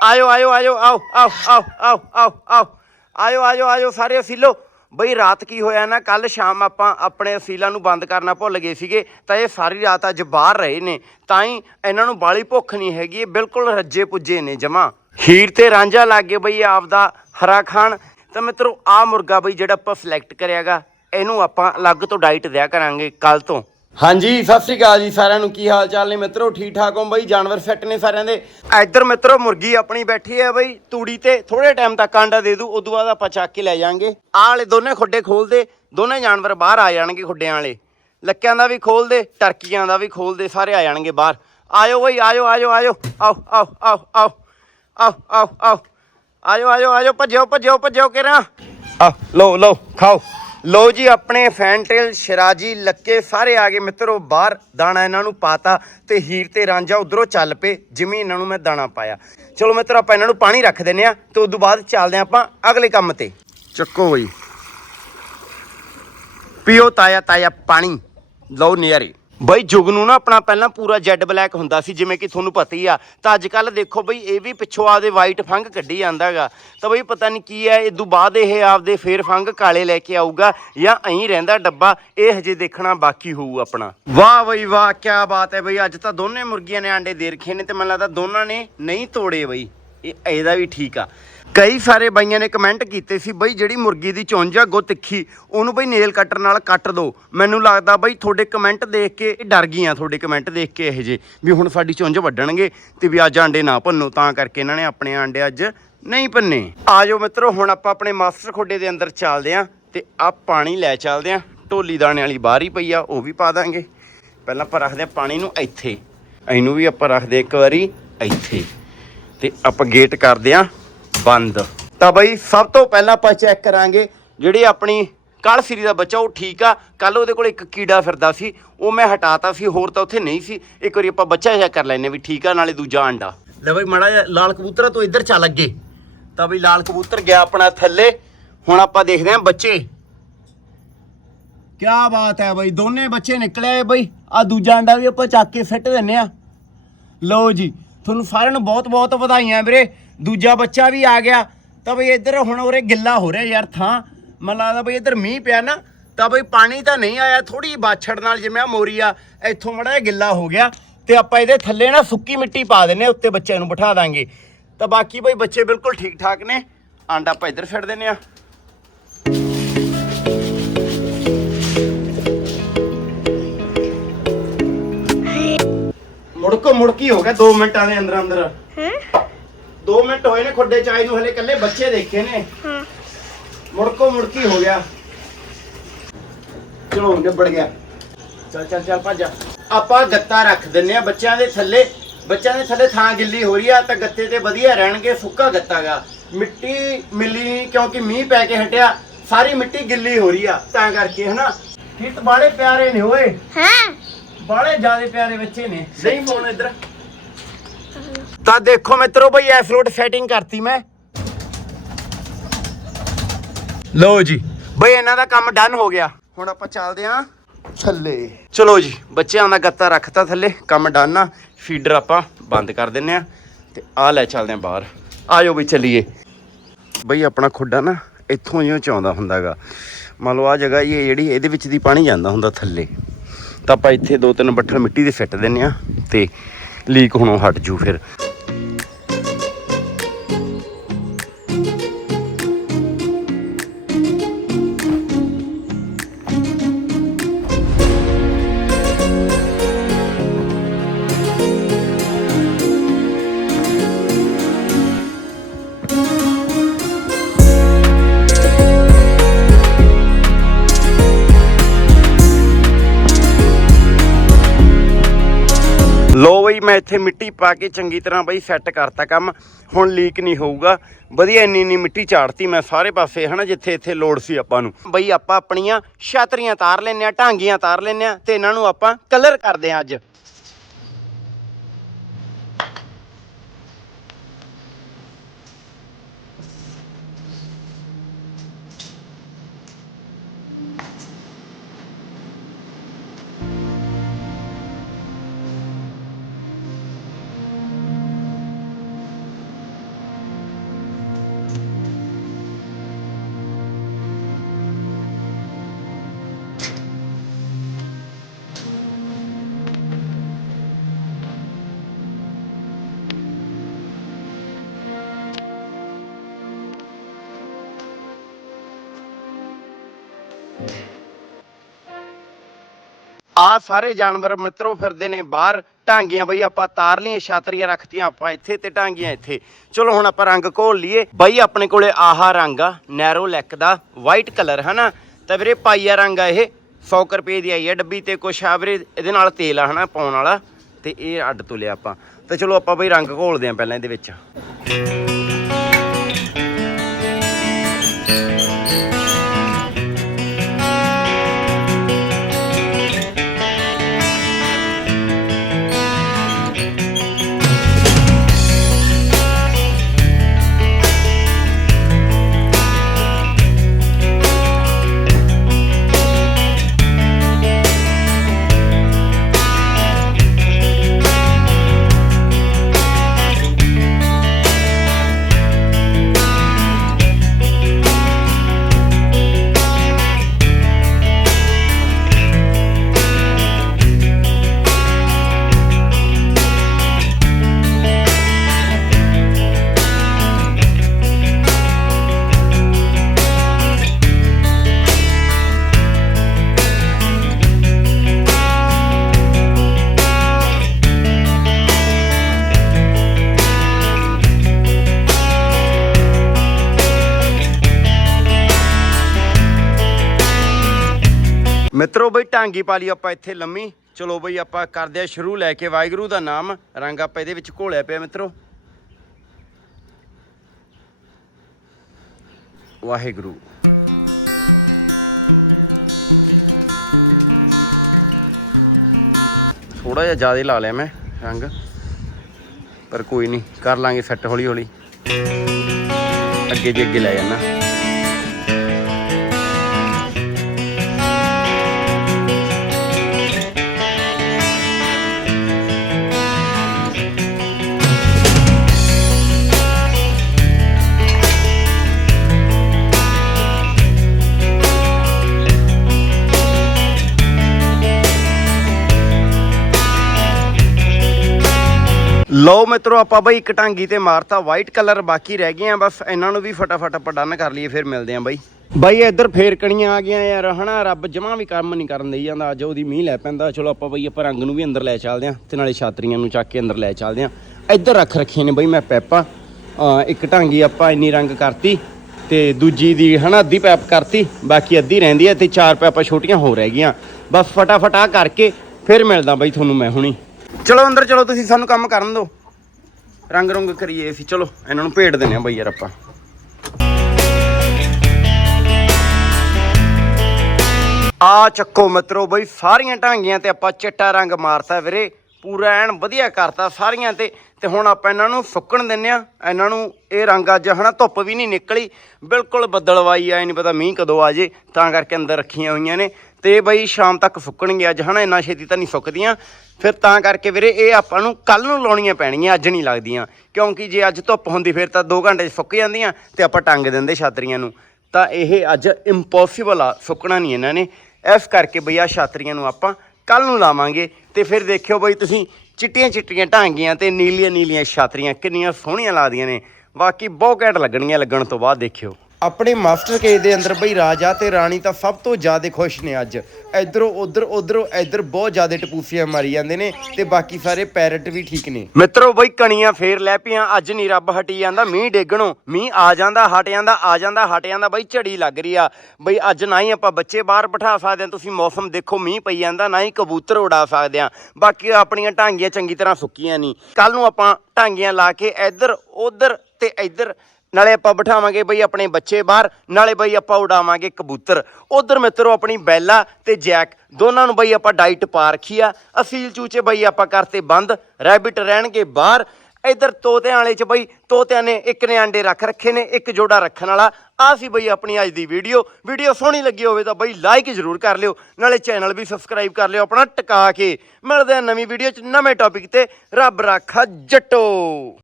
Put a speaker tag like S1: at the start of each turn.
S1: ਆਇਓ ਆਇਓ ਆਇਓ, ਆਓ ਆਓ ਆਓ ਆਓ ਆਓ ਆਓ। ਆਇਓ ਆਇਓ ਆਇਓ ਸਾਰੇ ਅਸੀਲੋ। ਬਈ ਰਾਤ ਕੀ ਹੋਇਆ ਨਾ ਕੱਲ ਸ਼ਾਮ ਆਪਾਂ ਆਪਣੇ ਅਸੀਲਾਂ ਨੂੰ ਬੰਦ ਕਰਨਾ ਭੁੱਲ ਗਏ ਸੀਗੇ, ਤਾਂ ਇਹ ਸਾਰੀ ਰਾਤ ਅੱਜ ਬਾਹਰ ਰਹੇ ਨੇ। ਤਾਂ ਹੀ ਇਹਨਾਂ ਨੂੰ ਬਾਲੀ ਭੁੱਖ ਨਹੀਂ ਹੈਗੀ, ਇਹ ਬਿਲਕੁਲ ਰੱਜੇ ਪੁੱਜੇ ਨੇ ਜਮਾ। ਹੀਰ ਤੇ ਰਾਂਝਾ ਲੱਗੇ ਬਈ ਆਪਦਾ ਹਰਾ ਖਾਣ। ਤਾਂ ਮਿੱਤਰੋ ਆ ਮੁਰਗਾ ਬਈ ਜਿਹੜਾ ਆਪਾਂ ਸਿਲੈਕਟ ਕਰਿਆਗਾ, ਇਹਨੂੰ ਆਪਾਂ ਅਲੱਗ ਤੋਂ ਡਾਈਟ ਦਿਆ ਕਰਾਂਗੇ ਕੱਲ ਤੋਂ। ਹਾਂਜੀ, ਸਤਿ ਸ੍ਰੀ ਅਕਾਲ ਜੀ ਸਾਰਿਆਂ ਨੂੰ। ਕੀ ਹਾਲ ਚਾਲ ਨੇ ਮਿੱਤਰੋ? ਠੀਕ ਠਾਕ ਹੋ ਬਈ? ਜਾਨਵਰ ਫਿੱਟ ਨੇ ਸਾਰਿਆਂ ਦੇ? ਇੱਧਰ ਮਿੱਤਰੋ, ਮੁਰਗੀ ਆਪਣੀ ਬੈਠੀ ਹੈ ਬਈ। ਤੂੜੀ ਤੇ ਥੋੜੇ ਟਾਈਮ ਤੱਕ ਆਂਡਾ ਦੇ ਦੂ, ਉਦੋਂ ਬਾਅਦ ਆਪਾਂ ਚੱਕ ਕੇ ਲੈ ਜਾਾਂਗੇ। ਆਹ ਦੋਨੇ ਖੁੱਡੇ ਖੋਲਦੇ, ਦੋਨੇ ਜਾਨਵਰ ਬਾਹਰ ਆ ਜਾਣਗੇ ਖੁੱਡਿਆਂ ਵਾਲੇ। ਲੱਕਿਆਂ ਦਾ ਵੀ ਖੋਲਦੇ, ਟਰਕੀਆਂ ਦਾ ਵੀ ਖੋਲਦੇ, ਸਾਰੇ ਆ ਜਾਣਗੇ ਬਾਹਰ। ਆਇਓ ਬਈ, ਆਇਓ ਆਇਓ ਆਇਓ। ਆਓ ਆਓ ਆਓ ਆਓ। ਆਓ ਆਓ ਆਓ। ਆਇਓ ਆਜੋ ਆਜੋ ਭੱਜੋ ਭੱਜੋ ਭੱਜੋ ਕਿਰਾਂ। ਆ ਲਓ ਲਓ, ਖਾਓ। ਲਓ ਜੀ, ਆਪਣੇ ਫੈਂਟੇਲ ਸ਼ਰਾਜੀ ਲੱਕੇ ਸਾਰੇ ਆ ਗਏ। ਮਿੱਤਰੋ, ਬਾਹਰ ਦਾਣਾ ਇਹਨਾਂ ਨੂੰ ਪਾਤਾ ਤੇ ਹੀਰ ਤੇ ਰਾਂਝਾ ਉਧਰੋਂ ਚੱਲ ਪਏ, ਜਿਵੇਂ ਇਹਨਾਂ ਨੂੰ ਮੈਂ ਦਾਣਾ ਪਾਇਆ। ਚਲੋ ਮਿੱਤਰੋ, ਆਪਾਂ ਇਹਨਾਂ ਨੂੰ ਪਾਣੀ ਰੱਖ ਦਿੰਨੇ ਆ ਤੇ ਉਦੋਂ ਬਾਅਦ ਚੱਲਦੇ ਆ ਆਪਾਂ ਅਗਲੇ ਕੰਮ ਤੇ। ਚੱਕੋ ਬਈ। ਪੀਓ ਤਾਇਆ ਤਾਇਆ ਪਾਣੀ। ਲਓ ਨਿਆਰੇ ਬਈ ਜੁਗ ਨੂੰ ਨਾ ਆਪਣਾ ਪਹਿਲਾਂ ਪੂਰਾ ਜੈਡ ਬਲੈਕ ਹੁੰਦਾ ਸੀ, ਜਿਵੇਂ ਕਿ ਤੁਹਾਨੂੰ ਪਤਾ ਹੀ ਆ। ਤਾਂ ਅੱਜ ਕੱਲ ਦੇਖੋ ਬਈ, ਇਹ ਵੀ ਪਿੱਛੋਂ ਆਪਦੇ ਵਾਈਟ ਫੰਗ ਕੱਢੀ ਜਾਂਦਾਗਾ ਤਾਂ ਬਈ ਪਤਾ ਨਹੀਂ ਕੀ ਹੈ, ਇਹ ਤੋਂ ਬਾਅਦ ਇਹ ਆਪਦੇ ਫੇਰ ਫੰਗ ਕਾਲੇ ਲੈ ਕੇ ਆਊਗਾ ਜਾਂ ਐਂ ਰਹਿੰਦਾ ਡੱਬਾ, ਇਹ ਹਜੇ ਦੇਖਣਾ ਬਾਕੀ ਹੋਊ ਆਪਣਾ। ਵਾਹ ਬਈ, ਵਾਹ ਕੀ ਬਾਤ ਹੈ ਬਈ, ਅੱਜ ਤਾਂ ਦੋਨੇ ਮੁਰਗੀਆਂ ਨੇ ਆਂਡੇ ਦੇ ਰੱਖੇ ਨੇ ਤੇ ਮੈਨੂੰ ਲੱਗਦਾ ਦੋਨਾਂ ਨੇ ਨਹੀਂ ਤੋੜੇ ਬਈ। ਇਹ, ਇਹਦਾ ਵੀ ਠੀਕ ਆ। ਕਈ ਸਾਰੇ ਬਾਈਆਂ ਨੇ ਕਮੈਂਟ ਕੀਤੇ ਸੀ, ਬਈ ਜਿਹੜੀ ਮੁਰਗੀ ਦੀ ਚੁੰਝ ਆ ਅੱਗੋਂ ਤਿੱਖੀ, ਉਹਨੂੰ ਬਈ ਨੇਲ ਕਟਰ ਨਾਲ ਕੱਟ ਦਿਓ ਮੈਨੂੰ ਲੱਗਦਾ ਬਈ ਤੁਹਾਡੇ ਕਮੈਂਟ ਦੇਖ ਕੇ ਇਹ ਡਰ ਗਈਆਂ, ਤੁਹਾਡੇ ਕਮੈਂਟ ਦੇਖ ਕੇ ਇਹ ਜੇ ਵੀ ਹੁਣ ਸਾਡੀ ਚੁੰਝ ਵੱਢਣਗੇ ਤੇ ਵੀ ਅੱਜ ਆਂਡੇ ਨਾ ਭੰਨੋ, ਤਾਂ ਕਰਕੇ ਇਹਨਾਂ ਨੇ ਆਪਣੇ ਆਂਡੇ ਅੱਜ ਨਹੀਂ ਭੰਨੇ। ਆਜੋ ਮਿੱਤਰੋ, ਹੁਣ ਆਪਾਂ ਆਪਣੇ ਮਾਸਟਰ ਖੋਡੇ ਦੇ ਅੰਦਰ ਚੱਲਦੇ ਆਂ ਤੇ ਆ ਪਾਣੀ ਲੈ ਚੱਲਦੇ ਆਂ। ਢੋਲੀ ਦਾਣੇ ਵਾਲੀ ਬਾਹਰ ਹੀ ਪਈ ਆ, ਉਹ ਵੀ ਪਾ ਦਾਂਗੇ। ਪਹਿਲਾਂ ਆਪਾਂ ਰੱਖਦੇ ਆਂ ਪਾਣੀ ਨੂੰ ਇੱਥੇ। ਇਹਨੂੰ ਵੀ ਆਪਾਂ ਰੱਖਦੇ ਆਂ ਇੱਕ ਵਾਰੀ ਇੱਥੇ। ਤੇ ਆਪਾਂ ਗੇਟ ਕਰਦੇ ਆਂ। ਬੰਦ। ਤਾਂ ਬਈ ਸਭ ਤੋਂ ਪਹਿਲਾਂ ਆਪਾਂ ਚੈੱਕ ਕਰਾਂਗੇ ਜਿਹੜੀ ਆਪਣੀ ਕੱਲ ਸਰੀ ਦਾ ਬੱਚਾ, ਉਹ ਠੀਕ ਆ। ਕੱਲ ਉਹਦੇ ਕੋਲ ਇੱਕ ਕੀੜਾ ਫਿਰਦਾ ਸੀ, ਉਹ ਮੈਂ ਹਟਾਤਾ ਸੀ, ਹੋਰ ਤਾਂ ਉੱਥੇ ਨਹੀਂ ਸੀ। ਇੱਕ ਵਾਰੀ ਆਪਾਂ ਬੱਚਾ ਚੈੱਕ ਕਰ ਲੈਨੇ ਵੀ ਠੀਕ ਆ, ਨਾਲੇ ਦੂਜਾ ਅੰਡਾ। ਲੈ ਬਈ ਮੜਾ ਲਾਲ ਕਬੂਤਰਾ ਤੋਂ ਇੱਧਰ ਚੱਲ ਅੱਗੇ। ਤਾਂ ਬਈ ਲਾਲ ਕਬੂਤਰ ਗਿਆ ਆਪਣਾ ਥੱਲੇ। ਹੁਣ ਆਪਾਂ ਦੇਖਦੇ ਆਂ ਬੱਚੇ। ਕੀ ਬਾਤ ਹੈ ਬਈ, ਦੋਨੇ ਬੱਚੇ ਨਿਕਲੇ ਬਈ। ਆ ਦੂਜਾ ਅੰਡਾ ਵੀ ਆਪਾਂ ਚੱਕ ਕੇ ਸਿੱਟ ਦਿੰਨੇ ਆ ਲਓ ਜੀ, ਤੁਹਾਨੂੰ ਸਾਰਿਆਂ ਨੂੰ ਬਹੁਤ ਬਹੁਤ ਵਧਾਈਆਂ ਵੀਰੇ। ਦੂਜਾ ਬੱਚਾ ਵੀ ਆ ਗਿਆ ਤਾਂ ਬਈ ਇੱਧਰ ਹੁਣ ਉਰੇ ਗਿੱਲਾ ਹੋ ਰਿਹਾ ਯਾਰ ਥਾਂ। ਮੈਨੂੰ ਲੱਗਦਾ ਬਈ ਇੱਧਰ ਮੀਂਹ ਪਿਆ ਨਾ ਤਾਂ ਬਈ ਪਾਣੀ ਤਾਂ ਨਹੀਂ ਆਇਆ ਥੋੜੀ ਬਾਛੜ ਨਾਲ ਜਿਵੇਂ ਆ ਮੋਰੀ ਇੱਥੋਂ ਮੜਾ ਗਿੱਲਾ ਹੋ ਗਿਆ। ਤੇ ਆਪਾਂ ਇਹਦੇ ਥੱਲੇ ਨਾ ਸੁੱਕੀ ਮਿੱਟੀ ਪਾ ਦਿੰਨੇ ਆ, ਉੱਤੇ ਬੱਚਿਆਂ ਨੂੰ ਬਿਠਾ ਦਾਂਗੇ। ਤਾਂ ਬਾਕੀ ਬਈ ਬੱਚੇ ਬਿਲਕੁਲ ਠੀਕ ਠਾਕ ਨੇ ਆਂਡਾ ਆਪਾਂ ਇੱਧਰ ਛੱਡ ਦਿੰਨੇ ਆ ਮੁੜਕੋ ਮੁੜਕੀ ਹੋ ਗਿਆ 2 ਮਿੰਟਾਂ ਦੇ ਅੰਦਰ ਅੰਦਰ। 2 ਮਿੰਟ ਹੋਏ ਨੇ ਖੁੱਡੇ ਚਾਈ ਨੂੰ ਹਲੇ ਕੱਲੇ ਬੱਚੇ ਦੇਖੇ ਨੇ।
S2: ਹਾਂ।
S1: ਮੁੜਕੋ ਮੁੜਕੀ ਹੋ ਗਿਆ। ਚਲੋ ਨਿਬੜ ਗਿਆ। ਚੱਲ ਚੱਲ ਚੱਲ ਭੱਜ ਜਾ। ਆਪਾਂ ਗੱਤਾ ਰੱਖ ਦਿੰਨੇ ਆ ਬੱਚਿਆਂ ਦੇ ਥੱਲੇ। ਬੱਚਿਆਂ ਦੇ ਥੱਲੇ ਥਾਂ ਗਿੱਲੀ ਹੋ ਰਹੀ ਆ ਤਾਂ ਗੱਤੇ ਤੇ ਵਧੀਆ ਰਹਿਣਗੇ ਸੁੱਕਾ ਗੱਤਾਗਾ ਮਿੱਟੀ ਮਿਲੀ ਨਹੀਂ ਕਿਉਂਕਿ ਮੀਂਹ ਪੈ ਕੇ ਹਟਿਆ ਸਾਰੀ ਮਿੱਟੀ ਗਿੱਲੀ ਹੋ ਰਹੀ ਆ ਤਾਂ ਕਰਕੇ ਹਨਾ। ਹਿੱਟ ਬਾਲੇ ਪਿਆਰੇ ਨੇ ਓਏ।
S2: ਹਾਂ?
S1: ਬਾਲੇ ਜਿਆਦੇ ਪਿਆਰੇ ਬੱਚੇ ਨੇ। ਨਹੀਂ ਫੋਨ ਇੱਧਰ। ਤਾਂ ਦੇਖੋ ਮਿੱਤਰੋ ਬਈ ਐਸ ਲੋਡ ਸੈਟਿੰਗ ਕਰਤੀ ਮੈਂ। ਲਓ ਜੀ, ਬਈ, ਇਹਨਾਂ ਦਾ ਕੰਮ ਡਨ ਹੋ ਗਿਆ। ਹੁਣ ਆਪਾਂ ਚੱਲਦੇ ਆਂ ਥੱਲੇ। ਚਲੋ ਜੀ, ਬੱਚਿਆਂ ਦਾ ਗੱਤਾ ਰੱਖਤਾ ਥੱਲੇ, ਕੰਮ ਡਨ ਆ। ਫੀਡਰ ਆਪਾਂ ਬੰਦ ਕਰ ਦਿੰਨੇ ਆ ਤੇ ਆ ਲੈ ਚੱਲਦੇ ਆਂ ਬਾਹਰ। ਆਜੋ ਬਈ, ਚੱਲੀਏ। ਬਈ, ਆਪਣਾ ਖੁੱਡਾ ਨਾ ਇੱਥੋਂ ਜਿਉਂ ਚਾਉਂਦਾ ਹੁੰਦਾਗਾ। ਮੰਨ ਲਓ ਆ ਜਗ੍ਹਾ ਇਹ ਜਿਹੜੀ, ਇਹਦੇ ਵਿੱਚ ਦੀ ਪਾਣੀ ਜਾਂਦਾ ਹੁੰਦਾ ਥੱਲੇ। ਤਾਂ ਆਪਾਂ ਇੱਥੇ ਦੋ ਤਿੰਨ ਬੱਠਲ ਮਿੱਟੀ ਦੇ ਸਿੱਟ ਦਿੰਨੇ ਆ ਤੇ ਲੀਕ ਹੋਣੋਂ ਹਟ ਜੂ ਫਿਰ। ਲੋ ਬਈ, ਮੈਂ ਇੱਥੇ ਮਿੱਟੀ ਪਾ ਕੇ ਚੰਗੀ ਤਰ੍ਹਾਂ ਬਈ ਸੈੱਟ ਕਰਤਾ ਕੰਮ। ਹੁਣ ਲੀਕ ਨਹੀਂ ਹੋਊਗਾ। ਵਧੀਆ ਇੰਨੀ ਇੰਨੀ ਮਿੱਟੀ ਝਾੜਤੀ ਮੈਂ ਸਾਰੇ ਪਾਸੇ, ਹਨਾ, ਜਿੱਥੇ ਇੱਥੇ ਲੋੜ ਸੀ ਆਪਾਂ ਨੂੰ। ਬਈ ਆਪਾਂ ਆਪਣੀਆਂ ਛਾਤਰੀਆਂ ਤਾਰ ਲੈਨੇ ਆ ਢਾਂਗੀਆਂ ਤਾਰ ਲੈਨੇ ਆ ਤੇ ਇਹਨਾਂ ਨੂੰ ਆਪਾਂ ਕਲਰ ਕਰਦੇ ਆ ਅੱਜ। ਆ ਸਾਰੇ ਜਾਨਵਰ ਮਿੱਤਰੋ ਫਿਰਦੇ ਨੇ ਬਾਹਰ। ਟਾਂਗੀਆਂ ਬਈ ਆਪਾਂ ਤਾਰ ਲਈਆਂ, ਛਾਤਰੀਆਂ ਰੱਖਤੀਆਂ ਆਪਾਂ ਇੱਥੇ ਤੇ ਟਾਂਗੀਆਂ ਇੱਥੇ। ਚਲੋ ਹੁਣ ਆਪਾਂ ਰੰਗ ਘੋਲ ਲਈਏ। ਬਈ ਆਪਣੇ ਕੋਲੇ ਆਹਾ ਰੰਗ ਆ, ਨੈਰੋ ਲੈਕ ਦਾ ਵਾਈਟ ਕਲਰ ਹਨਾ? ਤਾਂ ਵੀਰੇ ਪਾਈਆ ਰੰਗ ਆ ਇਹ। 100 ਕੁ ਰੁਪਏ ਦੀ ਆਈ ਹੈ ਡੱਬੀ ਤੇ ਕੁਛ ਆ ਵੀਰੇ, ਇਹਦੇ ਨਾਲ ਤੇਲ ਆ, ਹਨਾ, ਪਾਉਣ ਵਾਲਾ। ਤੇ ਇਹ ਅੱਡ ਤੋਂ ਲਿਆ ਆਪਾਂ। ਤੇ ਚਲੋ ਆਪਾਂ ਬਈ ਰੰਗ ਘੋਲਦੇ ਆਂ ਪਹਿਲਾਂ ਇਹਦੇ ਵਿੱਚ। ਮਿੱਤਰੋ ਬਈ, ਟਾਂਗੀ ਪਾ ਲਈ ਆਪਾਂ ਇੱਥੇ ਲੰਮੀ। ਚਲੋ ਬਈ, ਆਪਾਂ ਕਰਦੇ ਆ ਸ਼ੁਰੂ, ਲੈ ਕੇ ਵਾਹਿਗੁਰੂ ਦਾ ਨਾਮ। ਰੰਗ ਆਪਾਂ ਇਹਦੇ ਵਿੱਚ ਘੋਲਿਆ ਪਿਆ ਮਿੱਤਰੋ। ਵਾਹਿਗੁਰੂ। ਥੋੜਾ ਜਿਹਾ ਜ਼ਿਆਦਾ ਲਾ ਲਿਆ ਮੈਂ ਰੰਗ, ਪਰ ਕੋਈ ਨਹੀਂ, ਕਰ ਲਾਂਗੇ ਸੈੱਟ ਹੌਲੀ ਹੌਲੀ ਅੱਗੇ ਦੀ ਅੱਗੇ ਲੈ ਜਾਣਾ ਲਓ ਮਿੱਤਰੋ, ਆਪਾਂ ਬਈ ਇੱਕ ਟਾਂਗੀ ਤੇ ਮਾਰਤਾ ਵਾਈਟ ਕਲਰ ਬਾਕੀ ਰਹਿ ਗਏ ਆ ਬਸ ਇਹਨਾਂ ਨੂੰ ਵੀ ਫਟਾਫਟ ਆਪਾਂ ਡਨ ਕਰ ਲਈਏ, ਫਿਰ ਮਿਲਦੇ ਆ ਬਈ। ਬਾਈ ਇੱਧਰ ਫੇਰ ਕਣੀਆਂ ਆ ਗਈਆਂ ਯਾਰ, ਹਨਾ, ਰੱਬ ਜਮਾਂ ਵੀ ਕੰਮ ਨਹੀਂ ਕਰਨ ਦੇਈ ਜਾਂਦਾ, ਅੱਜ ਉਹਦੀ ਮੀਂਹ ਲੈ ਪੈਂਦਾ, ਚਲੋ ਆਪਾਂ ਬਈ ਆਪਾਂ ਰੰਗ ਨੂੰ ਵੀ ਅੰਦਰ ਲੈ ਚੱਲਦੇ ਆ ਤੇ ਨਾਲੇ ਛਾਤਰੀਆਂ ਨੂੰ ਚੱਕ ਕੇ ਅੰਦਰ ਲੈ ਚੱਲਦੇ ਆ ਇੱਧਰ ਰੱਖ ਰੱਖੀਆਂ ਨੇ ਬਈ ਮੈਂ ਪੈਪਾਂ ਇੱਕ ਟਾਂਗੀ ਆਪਾਂ ਇੰਨੀ ਰੰਗ ਕਰਤੀ, ਤੇ ਦੂਜੀ ਦੀ, ਹਨਾ, ਅੱਧੀ ਪੈਪ ਕਰਤੀ, ਬਾਕੀ ਅੱਧੀ ਰਹਿੰਦੀ ਹੈ, ਤੇ ਚਾਰ ਪੈਪਾਂ ਛੋਟੀਆਂ ਹੋ ਰਹਿ ਗਈਆਂ। ਬਸ ਫਟਾਫਟ ਆ ਕਰਕੇ ਫਿਰ ਮਿਲਦਾ ਬਈ ਤੁਹਾਨੂੰ ਮੈਂ ਹੁਣੀ। ਚਲੋ ਅੰਦਰ ਚਲੋ ਤੁਸੀਂ, ਸਾਨੂੰ ਕੰਮ ਕਰਨ ਦਿਓ। ਰੰਗ ਰੰਗ ਕਰੀਏ ਅਸੀਂ, ਚਲੋ, ਇਹਨਾਂ ਨੂੰ ਭੇਟ ਦਿੰਨੇ ਆ ਬਈ ਯਾਰ ਆਪਾਂ। ਆ ਚੱਕੋ ਮਿੱਤਰੋ ਬਈ, ਸਾਰੀਆਂ ਢਾਂਗੀਆਂ ਤੇ ਆਪਾਂ ਚਿੱਟਾ ਰੰਗ ਮਾਰਤਾ ਵੀਰੇ। ਪੂਰਾ ਐਨ ਵਧੀਆ ਕਰਤਾ ਸਾਰੀਆਂ ਤੇ। ਤੇ ਹੁਣ ਆਪਾਂ ਇਹਨਾਂ ਨੂੰ ਸੁੱਕਣ ਦਿੰਨੇ ਆ ਇਹਨਾਂ ਨੂੰ ਇਹ ਰੰਗ ਅੱਜ ਹਨਾ ਧੁੱਪ ਵੀ ਨਹੀਂ ਨਿਕਲੀ। ਬਿਲਕੁਲ ਬੱਦਲਵਾਈ ਆਏ ਨਹੀਂ ਪਤਾ ਮੀਂਹ ਕਦੋਂ ਆ ਜੇ, ਤਾਂ ਕਰਕੇ ਅੰਦਰ ਰੱਖੀਆਂ ਹੋਈਆਂ ਨੇ। ਤੇ ਬਈ ਸ਼ਾਮ ਤੱਕ ਸੁੱਕਣਗੇ, ਅੱਜ ਹਨਾ ਇੰਨਾ ਛੇਤੀ ਤਾਂ ਨਹੀਂ ਸੁੱਕਦੀਆਂ। ਫਿਰ ਤਾਂ ਕਰਕੇ ਵੀਰੇ, ਇਹ ਆਪਾਂ ਨੂੰ ਕੱਲ ਨੂੰ ਲਾਉਣੀਆਂ ਪੈਣਗੀਆਂ ਅੱਜ ਨਹੀਂ ਲੱਗਦੀਆਂ। ਕਿਉਂਕਿ ਜੇ ਅੱਜ ਧੁੱਪ ਹੁੰਦੀ, ਫਿਰ ਤਾਂ 2 ਘੰਟੇ 'ਚ ਸੁੱਕ ਜਾਂਦੀਆਂ ਤੇ ਆਪਾਂ ਟੰਗ ਦਿੰਦੇ ਛਾਤਰੀਆਂ ਨੂੰ। ਤਾਂ ਇਹ ਅੱਜ ਇੰਪੋਸੀਬਲ ਆ, ਸੁੱਕਣਾ ਨਹੀਂ ਇਹਨਾਂ ਨੇ। ਇਸ ਕਰਕੇ ਬਈ ਆ ਛਾਤਰੀਆਂ ਨੂੰ ਆਪਾਂ ਕੱਲ ਨੂੰ ਲਾਵਾਂਗੇ ਤੇ ਫਿਰ ਦੇਖਿਓ ਬਈ ਤੁਸੀਂ ਚਿੱਟੀਆਂ ਚਿੱਟੀਆਂ ਢਾਂਗੀਆਂ ਤੇ ਨੀਲੀਆਂ ਨੀਲੀਆਂ ਛਾਤਰੀਆਂ ਕਿੰਨੀਆਂ ਸੋਹਣੀਆਂ ਲੱਗਦੀਆਂ ਨੇ। ਬਾਕੀ ਬਹੁਤ ਘੈਂਟ ਲੱਗਣਗੀਆਂ ਲੱਗਣ ਤੋਂ ਬਾਅਦ ਦੇਖਿਓ। ਆਪਣੇ ਮਾਸਟਰ ਕੇਜ ਦੇ ਅੰਦਰ ਬਈ ਰਾਜਾ ਤੇ ਰਾਣੀ ਤਾਂ ਸਭ ਤੋਂ ਜ਼ਿਆਦਾ ਖੁਸ਼ ਨੇ ਅੱਜ। ਇਧਰੋਂ, ਉਧਰ, ਉਧਰੋਂ, ਇਧਰ ਬਹੁਤ ਜ਼ਿਆਦਾ ਟਪੂਸੀਆਂ ਮਾਰੀ ਜਾਂਦੇ ਨੇ ਤੇ ਬਾਕੀ ਸਾਰੇ ਪੈਰਟ ਵੀ ਠੀਕ ਨੇ। ਮਿੱਤਰੋ ਬਈ ਕਣੀਆਂ ਫੇਰ ਲੈ ਪਈਆਂ, ਅੱਜ ਨਹੀਂ ਰੱਬ ਹਟੀ ਜਾਂਦਾ, ਮੀਂਹ ਡੇਗਣੋਂ, ਮੀਂਹ ਆ ਜਾਂਦਾ, ਹਟ ਜਾਂਦਾ, ਆ ਜਾਂਦਾ, ਹਟ ਜਾਂਦਾ, ਬਈ ਝੜੀ ਲੱਗ ਰਹੀ ਆ। ਬਈ ਅੱਜ ਨਾ ਹੀ ਆਪਾਂ ਬੱਚੇ ਬਾਹਰ ਬਿਠਾ ਸਕਦੇ ਆ ਤੁਸੀਂ ਮੌਸਮ ਦੇਖੋ, ਮੀਂਹ ਪਈ ਜਾਂਦਾ, ਨਾ ਹੀ ਕਬੂਤਰ ਉਡਾ ਸਕਦੇ ਆ ਬਾਕੀ ਆਪਣੀਆਂ ਢਾਂਗੀਆਂ ਚੰਗੀ ਤਰ੍ਹਾਂ ਸੁੱਕੀਆਂ ਨਹੀਂ ਕੱਲ ਨੂੰ ਆਪਾਂ ਢਾਂਗੀਆਂ ਲਾ ਕੇ ਇੱਧਰ, ਉਧਰ ਤੇ ਇੱਧਰ ਨਾਲੇ ਆਪਾਂ ਬਿਠਾਵਾਂਗੇ ਬਈ ਆਪਣੇ ਬੱਚੇ ਬਾਹਰ, ਨਾਲੇ ਬਈ ਆਪਾਂ ਉਡਾਵਾਂਗੇ ਕਬੂਤਰ। ਉਧਰ ਮਿੱਤਰੋ ਆਪਣੀ ਬੈਲਾ ਤੇ ਜੈਕ, ਦੋਨਾਂ ਨੂੰ ਬਈ ਆਪਾਂ ਡਾਈਟ ਪਾ ਰੱਖੀ ਆ। ਅਸੀਲ ਚੂਚੇ ਬਈ ਆਪਾਂ ਕਰਤੇ ਬੰਦ, ਰੈਬਿਟ ਰਹਿਣਗੇ ਬਾਹਰ। ਇਧਰ ਤੋਤਿਆਂ ਵਾਲੇ ਚ ਬਈ, ਤੋਤਿਆਂ ਨੇ ਇੱਕ ਨੇ ਆਂਡੇ ਰੱਖ ਰੱਖੇ ਨੇ, ਇੱਕ ਜੋੜਾ ਰੱਖਣ ਵਾਲਾ। ਆ ਸੀ ਬਈ ਆਪਣੀ ਅੱਜ ਦੀ ਵੀਡੀਓ। ਵੀਡੀਓ ਸੋਹਣੀ ਲੱਗੀ ਹੋਵੇ ਤਾਂ ਬਈ ਲਾਈਕ ਜ਼ਰੂਰ ਕਰ ਲਿਓ, ਨਾਲੇ ਚੈਨਲ ਵੀ ਸਬਸਕ੍ਰਾਈਬ ਕਰ ਲਿਓ ਆਪਣਾ ਟਿਕਾ ਕੇ। ਮਿਲਦੇ ਆ ਨਵੀਂ ਵੀਡੀਓ ਚ ਨਵੇਂ ਟੌਪਿਕ ਤੇ। ਰੱਬ ਰਾਖਾ ਜੱਟੋ।